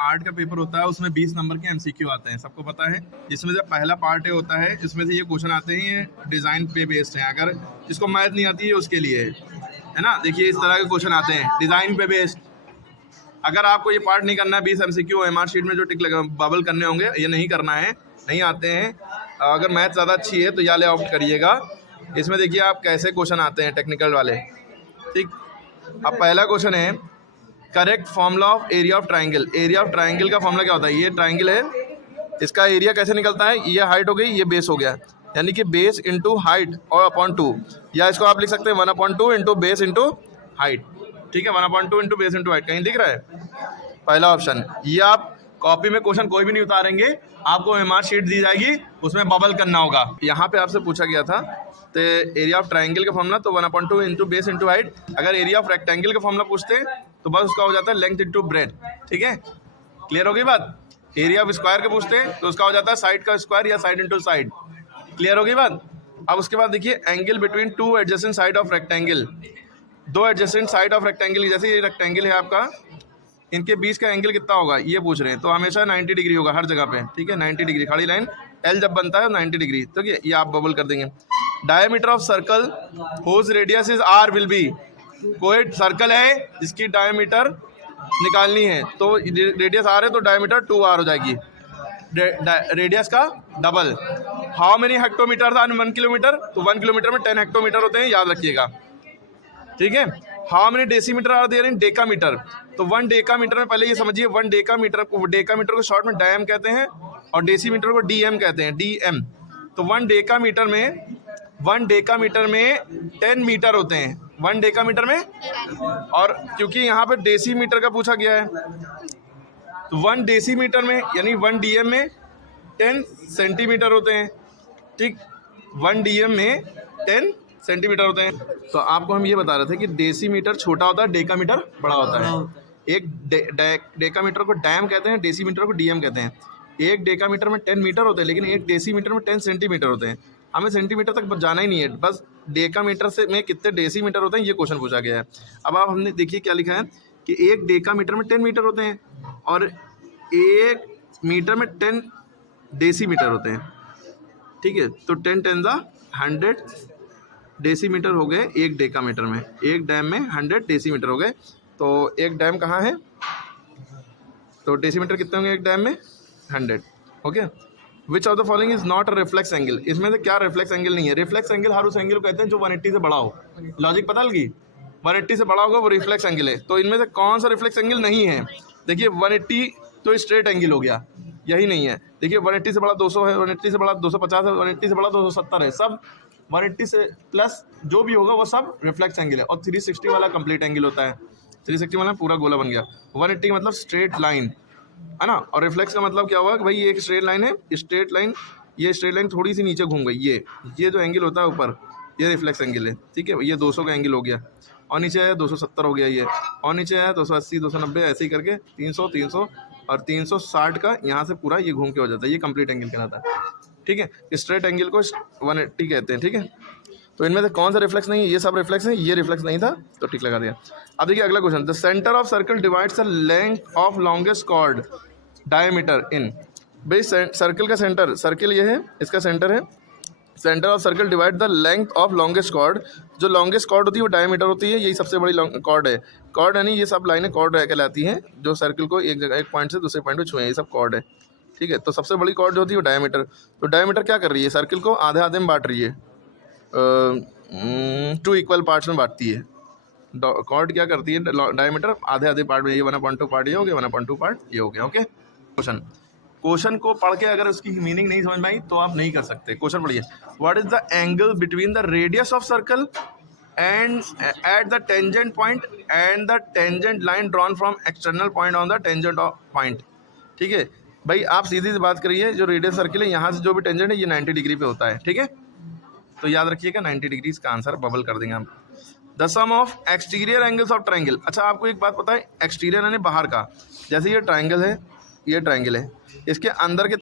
Art का paper होता है उसमें 20 नंबर के एमसीक्यू आते हैं, सबको पता है। जिसमें से पहला पार्ट होता है, इसमें से ये क्वेश्चन आते हैं, ये डिजाइन पे बेस्ड है। अगर जिसको मैथ नहीं आती है उसके लिए है ना, देखिए इस तरह के क्वेश्चन आते हैं डिजाइन पे बेस्ड। अगर आपको ये पार्ट नहीं करना है, 20 एमसीक्यू एमआर शीट में जो टिक लगा बबल करने होंगे, ये नहीं करना है, नहीं आते हैं, अगर मैथ ज़्यादा अच्छी है तो ये ऑप्ट करिएगा। इसमें देखिए आप कैसे क्वेश्चन आते हैं टेक्निकल वाले, ठीक। अब पहला क्वेश्चन है correct formula of area of triangle. Area of triangle का फॉर्मूला क्या होता है? ये ट्राइंगल है, इसका एरिया कैसे निकलता है? ये हाइट हो गई, ये बेस हो गया, यानी कि बेस इंटू हाइट और अपॉन 2, या इसको आप लिख सकते हैं 1/2 इंटू बेस इंटू हाइट, ठीक है। 1/2 इंटू बेस इंटू हाइट, कहीं दिख रहा है पहला ऑप्शन। ये आप कॉपी में क्वेश्चन कोई भी नहीं उतारेंगे, आपको एमआर शीट दी जाएगी, उसमें बबल करना होगा। यहाँ पे आपसे पूछा गया था तो एरिया ऑफ ट्राइंगल का फॉर्मूला तो 1/2 इंटू बेस इंटू हाइट। अगर एरिया ऑफ रेक्टेंगल का फॉर्मूला पूछते हैं तो बस उसका हो जाता है लेंथ इंटू ब्रेड, ठीक है। क्लियर हो गई बात? एरिया ऑफ स्क्वायर का पूछते हैं तो उसका हो जाता है साइड का स्क्वायर या साइड इंटू साइड। क्लियर हो गई बात? अब उसके बाद देखिए angle between two adjacent side of rectangle. दो एडजेसेंट साइड ऑफ रेक्टेंगल, जैसे ये रेक्टेंगल है आपका, इनके बीच का एंगल कितना होगा ये पूछ रहे हैं, तो हमेशा 90 डिग्री होगा हर जगह पे, ठीक है। 90 डिग्री खड़ी लाइन एल जब बनता है 90 डिग्री, तो ये आप बबल कर देंगे। Diameter of circle whose radius is r will be. कोई सर्कल है जिसकी डायमीटर निकालनी है तो रेडियस आर है तो डायमीटर 2r हो जाएगी, रेडियस का double. How many hectometre are 1 kilometre? तो 1 किलोमीटर में 10 हेक्टोमीटर होते हैं, याद रखिएगा, ठीक है। How many decimetre are there in decametre? तो 1 डेकामीटर में पहले ये समझिए 1 डेकामीटर को शॉर्ट में डैम कहते हैं और डेसीमीटर को डीएम कहते हैं, डीएम। तो 1 डेकामीटर में 10 मीटर होते हैं, 1 डेकामीटर में। और क्योंकि यहाँ पे डेसीमीटर का पूछा गया है तो 1 डेसीमीटर में यानी 1 डीएम में 10 सेंटीमीटर होते हैं, ठीक। 1 डीएम में 10 सेंटीमीटर होते हैं। तो आपको हम ये बता रहे थे कि डेसीमीटर छोटा होता है, डेकामीटर बड़ा होता है। एक डेकामीटर को डैम कहते हैं, डेसीमीटर को डीएम कहते हैं। एक डेकामीटर में 10 मीटर होते हैं, लेकिन एक डेसीमीटर में 10 सेंटीमीटर होते हैं। हमें सेंटीमीटर तक जाना ही नहीं है, बस डेकामीटर से में कितने डेसीमीटर होते हैं ये क्वेश्चन पूछा गया है। अब आप हमने देखिए क्या लिखा है कि एक डेकामीटर में 10 मीटर होते हैं और एक मीटर में 10 डेसीमीटर होते हैं, ठीक है। तो 10 10 100 डेसीमीटर हो गए एक डेकामीटर में, एक डैम में 100 डेसीमीटर हो गए। तो एक डैम कहाँ है, तो डेसीमीटर कितने होंगे एक डैम में? 100, okay. Which of the following is not a reflex angle? इसमें से क्या रिफ्लेक्स एंगल नहीं है? रिफ्लेक्स एंगल हर उस एंगल को कहते हैं जो 180 से बड़ा हो। लॉजिक पता लगी? 180 से बड़ा होगा वो रिफ्लेक्स एंगल है। तो इनमें से कौन सा रिफ्लेक्स एंगल नहीं है? देखिए 180 तो स्ट्रेट एंगल हो गया, यही नहीं है। देखिए 180 से बड़ा 200 है, 180 से बड़ा 250 है, 180 से बड़ा 270 है, सब 180 से प्लस जो भी होगा वो सब रिफ्लेक्स एंगल है। और 360 वाला कंप्लीट एंगल होता है, 360 वाला पूरा गोला बन गया। 180 का मतलब स्ट्रेट लाइन है ना, और रिफ्लेक्स का मतलब क्या हुआ कि भाई ये एक स्ट्रेट लाइन है, स्ट्रेट लाइन, ये स्ट्रेट लाइन थोड़ी सी नीचे घूम गई, ये जो एंगल होता है ऊपर, ये रिफ्लेक्स एंगल है, ठीक है। ये 200 का एंगल हो गया, और नीचे है 270 हो गया ये, और नीचे है 280 290 ऐसे ही करके 300 300 और 360 का यहाँ से पूरा ये घूम के हो जाता है, ये कंप्लीट एंगल कहलाता है, ठीक है। स्ट्रेट एंगल को 180 कहते हैं, ठीक है। तो इनमें से कौन सा रिफ्लेक्स नहीं है? ये सब रिफ्लेक्स है, ये रिफ्लेक्स नहीं था तो ठीक लगा दिया। अब देखिए अगला question, the centre of circle divides the length of longest chord diameter in. भाई सर्कल का सेंटर, सर्कल ये है, इसका सेंटर है, centre of circle divide the length of longest cord. जो लॉन्गेस्ट कॉर्ड होती है वो डायमीटर होती है, यही सबसे बड़ी कॉर्ड है। कॉर्ड यानी ये सब लाइनें कॉर्ड कहलाती हैं, जो सर्कल को एक जगह एक पॉइंट से दूसरे पॉइंट पे छुए, ये सब कॉर्ड है, ठीक है। तो सबसे बड़ी कॉर्ड जो होती है वो डायमीटर। तो डायमीटर क्या कर रही है? सर्कल को आधे आधे में बांट रही है, 2 इक्वल पार्ट्स में बांटती है। कॉर्ड क्या करती है? डायमीटर आधे आधे पार्ट में, ये 1/2 पार्ट ये हो गया, 1/2 पार्ट ये हो गया, ओके। क्वेश्चन को पढ़ के अगर उसकी मीनिंग नहीं समझ में आई तो आप नहीं कर सकते। क्वेश्चन पढ़िए, what is the angle between the radius of circle and at the tangent point and the tangent line drawn from external point on the tangent of point, ठीक है। भाई आप सीधी सी बात करिए, जो रेडियस सर्कल है यहाँ से जो भी टेंजेंट है ये 90 डिग्री पे होता है, ठीक है। तो याद रखिएगा 90 डिग्री का आंसर बबल कर देंगे हम। The sum of exterior angles of triangle. अच्छा आपको एक बात पता है, एक्सटीरियर यानी बाहर का, जैसे ये ट्राइंगल है, ये ट्राइंगल है, इसके अंदर के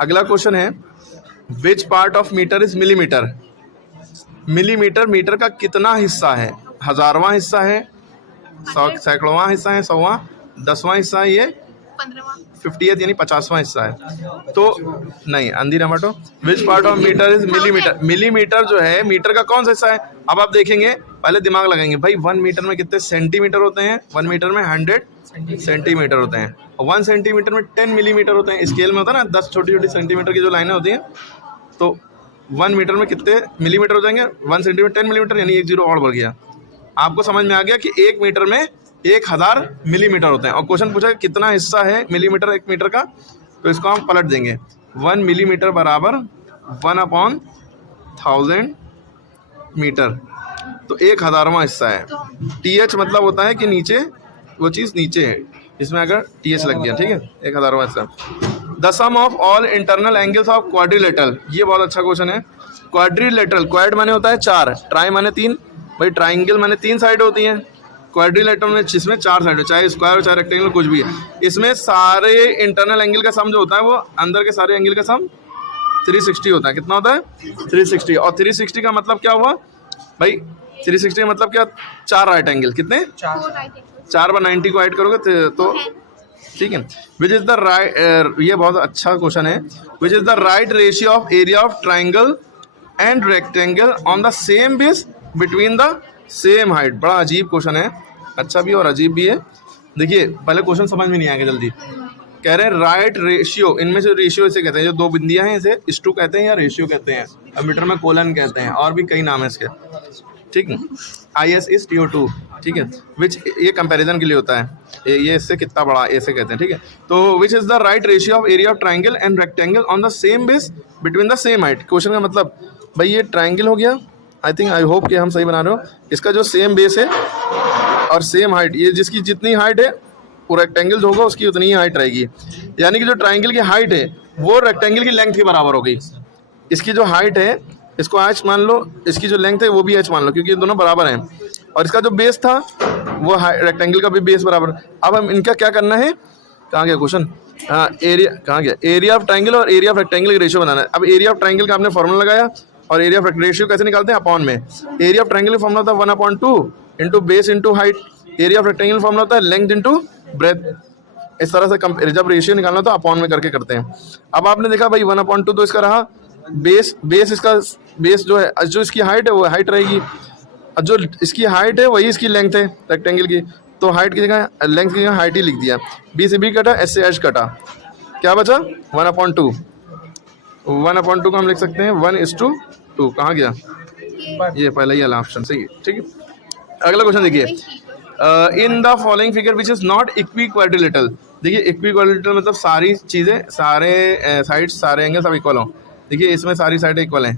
अगला क्वेश्चन है which part of metre is millimetre. Millimetre metre का कितना हिस्सा है? 1000वां हिस्सा है, 100वां हिस्सा है, 100वां, 10वां हिस्सा है, ये 50th यानी 50वां हिस्सा है। तो नहीं, अंधी ना बटो। Which part of metre is millimetre. Millimetre जो है मीटर का कौन सा हिस्सा है? अब आप देखेंगे, पहले दिमाग लगाएंगे भाई 1 मीटर में कितने सेंटीमीटर होते हैं? 1 मीटर में 100 सेंटीमीटर होते हैं और 1 सेंटीमीटर में 10 मिलीमीटर होते हैं। स्केल में होता है ना 10 छोटी छोटी सेंटीमीटर की जो लाइनें होती हैं, तो 1 मीटर में कितने मिलीमीटर हो जाएंगे? 1 सेंटीमीटर 10 मिलीमीटर, यानी 1 जीरो और बढ़ गया। आपको समझ में आ गया कि 1 मीटर में 1000 मिलीमीटर होते हैं। और क्वेश्चन पूछा कितना हिस्सा है मिलीमीटर 1 मीटर का, तो इसको हम पलट देंगे। 1 मिलीमीटर बराबर 1/1000 मीटर, तो 1000वां हिस्सा है। TH मतलब होता है कि नीचे, वो चीज़ नीचे है, इसमें अगर TH लग गया, ठीक है, 1000वां हिस्सा। The sum of all internal angles of quadrilateral, ये बहुत अच्छा क्वेश्चन है। क्वाड्रिलेटरल, क्वाड माने होता है 4, ट्राई माने 3, भाई ट्राइंगल माने 3 साइड होती हैं, क्वाड्रिलेटरल में जिसमें 4 साइड हो, चाहे स्क्वायर हो चाहे रेक्टेंगल कुछ भी है। इसमें सारे इंटरनल एंगल का सम जो होता है वो अंदर के सारे एंगल का सम 360 होता है। कितना होता है? 360। और 360 का मतलब क्या हुआ भाई? 360 का मतलब क्या? 4 राइट एंगल। कितने? 4/90 को ऐड करोगे तो ठीक है। विच इज द राइट, ये बहुत अच्छा क्वेश्चन है। Which is the right ratio of area of triangle and rectangle on the same base between the same height. बड़ा अजीब क्वेश्चन है, अच्छा भी और अजीब भी है। देखिए पहले क्वेश्चन समझ में नहीं आएगा जल्दी। कह रहे हैं राइट रेशियो, इनमें से रेशियो इसे कहते हैं, जो 2 बिंदियां हैं इसे स्टू कहते हैं या रेशियो कहते हैं, अब मीटर में कोलन कहते हैं, और भी कई नाम है इसके, ठीक है। IS is TO2, ठीक है। विच, ये कंपैरिजन के लिए होता है, ये इससे कितना बड़ा, ऐसे कहते हैं, ठीक है। तो which is the right ratio of area of triangle and rectangle on the same base between the same height. Question का मतलब भाई ये ट्राइंगल हो गया, आई होप कि हम सही बना रहे हो। इसका जो सेम बेस है और सेम हाइट, ये जिसकी जितनी हाइट है वो रेक्टेंगल जो होगा उसकी उतनी ही हाइट रहेगी। यानी कि जो ट्राइंगल की हाइट है वो रेक्टेंगल की लेंथ के बराबर हो गई। इसकी जो हाइट है इसको h मान लो, इसकी जो लेंथ है वो भी h मान लो, क्योंकि ये दोनों बराबर हैं। और इसका जो बेस था वो रेक्टेंगल का भी बेस बराबर। अब हम इनका क्या करना है, कहाँ गया क्वेश्चन, हाँ एरिया, कहाँ गया, एरिया ऑफ ट्राइंगल और एरिया ऑफ रेक्टेंगल का रेशियो बनाना है। अब एरिया ऑफ ट्राइंगल का आपने फॉर्मूला लगाया और एरिया ऑफ रेशियो कैसे निकालते हैं? अपॉन में। एरिया ऑफ ट्राइंगल का फॉर्मूला होता है 1/2 into base into height. Area of rectangle formula होता है लेंथ इंटू ब्रेथ। इस तरह से जब रेशियो निकालना तो अपॉन में करके करते हैं। अब आपने देखा भाई 1/2 तो इसका रहा बेस, इसका बेस जो है, जो इसकी हाइट है वो हाइट रहेगी, जो इसकी हाइट है वही इसकी लेंथ है रेक्टेंगल की, तो हाइट की जगह लेंथ की जगह हाइट ही लिख दिया। बी से बी कटा, एस से एच कटा, क्या बचा 1/2। 1/2 को हम लिख सकते हैं 1:2। कहाँ गया ये पहले ही वाला ऑप्शन, सही है, ठीक है। अगला क्वेश्चन देखिए, in the following figure which is not equi quadrilateral. देखिए इक्वी क्वाड्रिलेटरल मतलब सारी चीज़ें, सारे साइड्स, सारे एंगल सब इक्वल हो। देखिए इसमें सारी साइडें इक्वल हैं,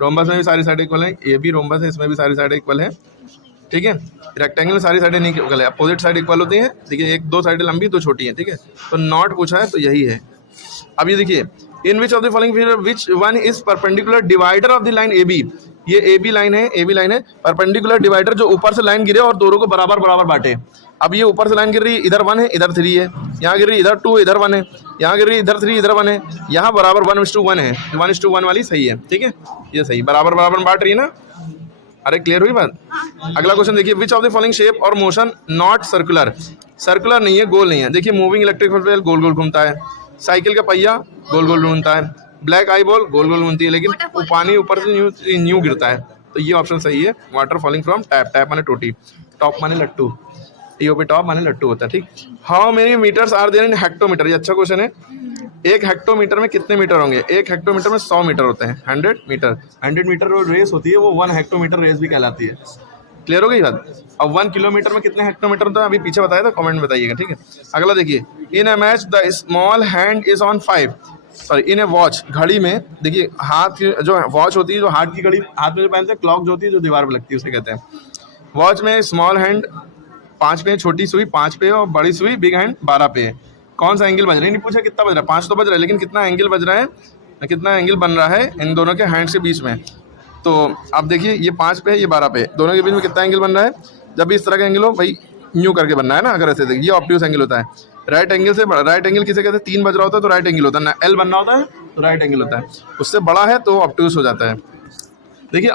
रोम्बस में भी सारी साइडें इक्वल हैं, ये भी रोम्बस है, इसमें भी सारी साइडें इक्वल हैं, ठीक है। रेक्टेंगल में सारी साइडें नहीं इक्वल है, अपोजिट साइड इक्वल होती हैं, देखिए 1-2 साइडें लंबी 2 छोटी हैं, ठीक है। तो नॉट पूछा है तो यही है। अब ये देखिए, in which of the following figure which one is perpendicular divider of the line AB। ये AB लाइन है, परपेंडिकुलर डिवाइडर जो ऊपर से लाइन गिरे और दोनों को बराबर बराबर बांटे। अब ये ऊपर से लाइन गिर रही है, इधर 1 है इधर 3 है, यहाँ गिर रही इधर 2 इधर 1 है, यहाँ गिर रही इधर 3 इधर 1 है, यहाँ बराबर 1:1 है, 1:1 वाली सही है, ठीक है। ये सही बराबर बराबर बांट रही है ना। अरे क्लियर हुई बात। अगला क्वेश्चन देखिए, विच ऑफ द फॉलोइंग शेप और मोशन नॉट सर्कुलर। सर्कुलर नहीं है, गोल नहीं है। देखिए मूविंग इलेक्ट्रिक व्हील गोल गोल घूमता है, साइकिल का पहिया गोल गोल घूमता है, ब्लैक आई बॉल गोल गोल घूमती है, लेकिन पानी ऊपर से न्यू गिरता है। तो ये ऑप्शन सही है, water falling from tap. Tap माने टोटी, टॉप माने लट्टू, TOP टॉप माने लट्टू होता है, ठीक। How many metres are there in hectometre. ये अच्छा क्वेश्चन है। 1 हेक्टोमीटर में कितने मीटर होंगे? 1 हेक्टोमीटर में 100 मीटर होते हैं। 100 मीटर, 100 मीटर जो रेस होती है वो 1 हेक्टोमीटर रेस भी कहलाती है। क्लियर हो गई बात। अब 1 किलोमीटर में कितने हेक्टोमीटर होता है अभी पीछे बताया था, कमेंट में बताइएगा, ठीक है। अगला देखिए, in a match the small hand is on 5, sorry in a watch, घड़ी में देखिए हाथ जो वॉच होती है, जो हाथ की घड़ी हाथ में जो पहनते हैं, क्लॉक जो होती है जो दीवार पर लगती है उसे कहते हैं। वॉच में स्मॉल हैंड 5 पे है, छोटी सुई 5 पे है और बड़ी सुई बिग हैंड 12 पे है। कौन सा एंगल बज रहा है? नहीं पूछा कितना बज रहा है, 5 तो बज रहा है, लेकिन कितना एंगल बज रहा है, कितना एंगल बन रहा है इन दोनों के हैंड्स के बीच में। तो आप देखिए ये 5 पे है, ये 12 पे है, दोनों के बीच में कितना एंगल बन रहा है? जब भी इस तरह का एंगल हो भाई न्यू करके बनना है ना, अगर ऐसे देखिए ये ऑब्ट्यूज एंगल होता है। राइट एंगल से राइट एंगल किसे कहते हैं, 3 बज रहा होता है तो राइट एंगल होता है, एल बनना होता है तो राइट एंगल होता है, उससे बड़ा है तो ऑब्ट्यूस हो जाता है। देखिए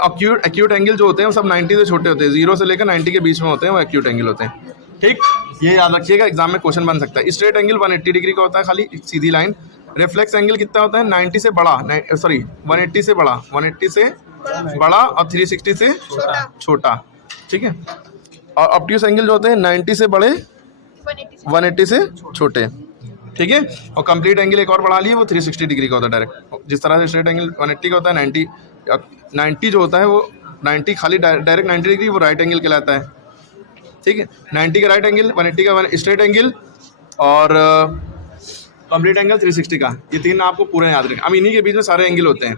एक्यूट एंगल जो होते हैं वो सब 90 से छोटे होते हैं, 0 से लेकर 90 के बीच में होते हैं, वो एक्यूट एंगल होते हैं। ठीक, ये याद रखिएगा, एग्जाम में क्वेश्चन बन सकता है। स्ट्रेट एंगल 180 डिग्री का होता है, खाली सीधी लाइन। रिफ्लेक्स एंगल कितना होता है, 90 से बड़ा, 180 से बड़ा, 180 से बड़ा और 360 से छोटा। ठीक है, और ऑब्ट्यूस एंगल जो होते हैं 90 से बड़े, 180 से छोटे। ठीक है, और कंप्लीट एंगल एक और बढ़ा लिए, वो 360 डिग्री का होता है डायरेक्ट। जिस तरह से स्ट्रेट एंगल 180 का होता है, 90 जो होता है वो 90 खाली डायरेक्ट 90 डिग्री, वो राइट एंगल कहलाता है। ठीक है, 90 का राइट एंगल, 180 का स्ट्रेट एंगल और कंप्लीट एंगल 360 का, ये 3 आपको पूरे याद रखें। अब इन्हीं के बीच में सारे एंगल होते हैं।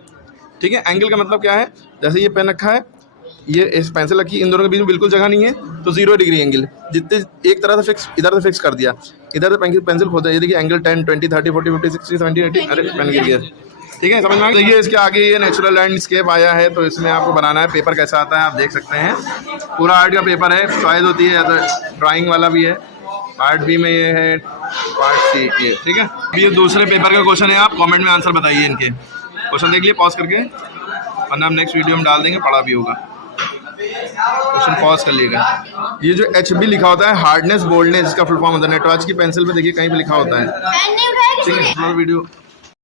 ठीक है, एंगल का मतलब क्या है, जैसे ये पेन रखा है, ये इस पेंसिल रखी, इन दोनों के बीच में बिल्कुल जगह नहीं है तो 0 डिग्री एंगल, जितने एक तरह से फिक्स, इधर से फिक्स कर दिया, इधर से पेंसिल खोदा, ये देखिए एंगल 10, 20, 30, 40, 50, 60, 70, 80, अरे पेन गिर गया। ठीक है, समझ में आ गया। देखिए इसके आगे ये नेचुरल लैंडस्केप आया है, तो इसमें आपको बनाना है। पेपर कैसा आता है आप देख सकते हैं, पूरा आर्ट का पेपर है, चॉइस होती है, या तो ड्राइंग वाला भी है, पार्ट बी में ये है, पार्ट सी ये। ठीक है, ये दूसरे पेपर का क्वेश्चन है, आप कमेंट में आंसर बताइए इनके। क्वेश्चन देख लिए पॉज करके, वरना हम नेक्स्ट वीडियो में डाल देंगे, पढ़ा भी होगा। क्वेश्चन पॉज कर लिएगा। ये जो HB लिखा होता है, हार्डनेस बोल्डनेस, इसका फुल फॉर्म होता है। नटराज की पेंसिल पे देखिए कहीं पे लिखा होता है। ठीक है, वीडियो